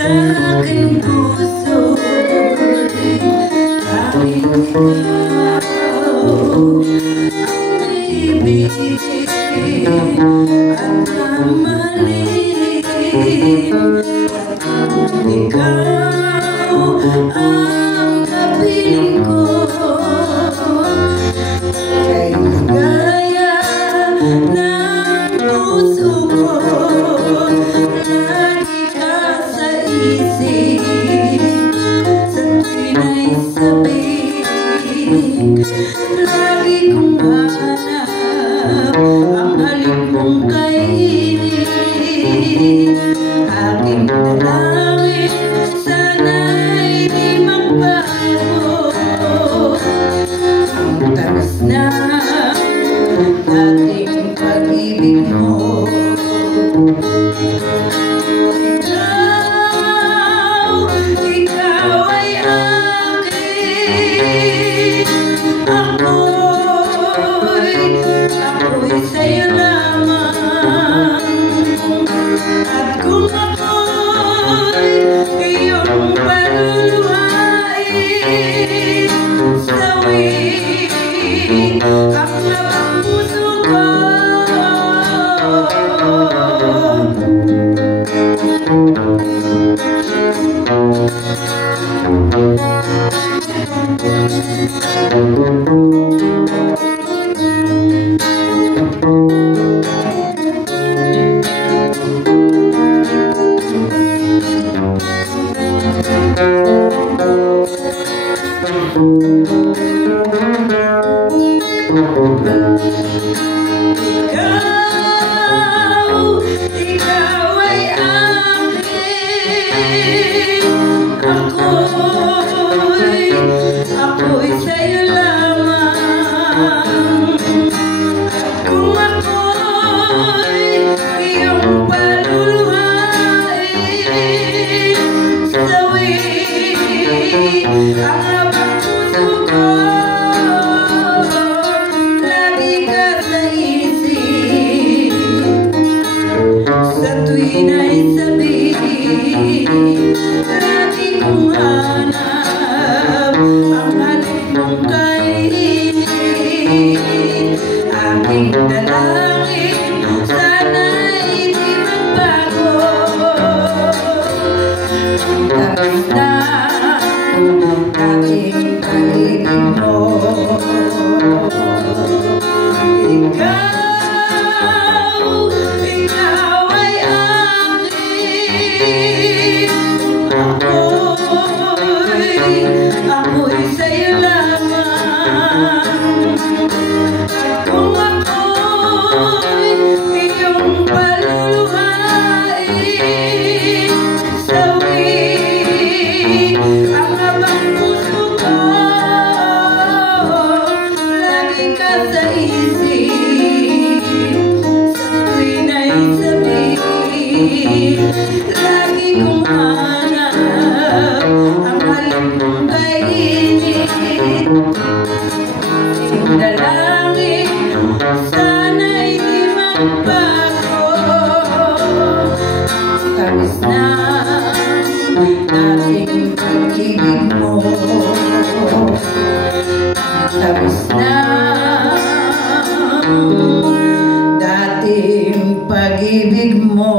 aking puso'y tanging ikaw ang ibigin at mamahalin. Ikaw ang kapiling ko, kay gaya ng puso ko. Lagi ka sa isip, sa tunay sabik, lagi kong hanap ang halik mong kainin. Aking dalangin, sana'y di magbago. Ang tamis na ating pag-ibig mo. Ikaw ay akin, ako'y sa'yo lamang. At kung ako'y iyong paluluhain, sawin ang labang puso ko. Ikaw ay akin, ako'y sa'yo lamang. At kung ako'y iyong paluluhain, sawin ang labang puso ko. Lagi ka sa isip, sa tuwin ay sabik, lagi kong hanap ang halik mong kainin. Aking dalangin, sana'y di magbago. Tapos na aking pag-ibig mo. Ikaw ay akin, ako'y sa'yo lamang. At kung ako'y iyong paluluhain, sawin ang labang puso ko. Lagi ka sa isip, sa tuwin ay sabik, lagi kong hanap ang halik mong kainin. Dalangin, sana'y di magbago. Tamis na ating pag-ibig mo. Tamis na dating pag-ibig mo.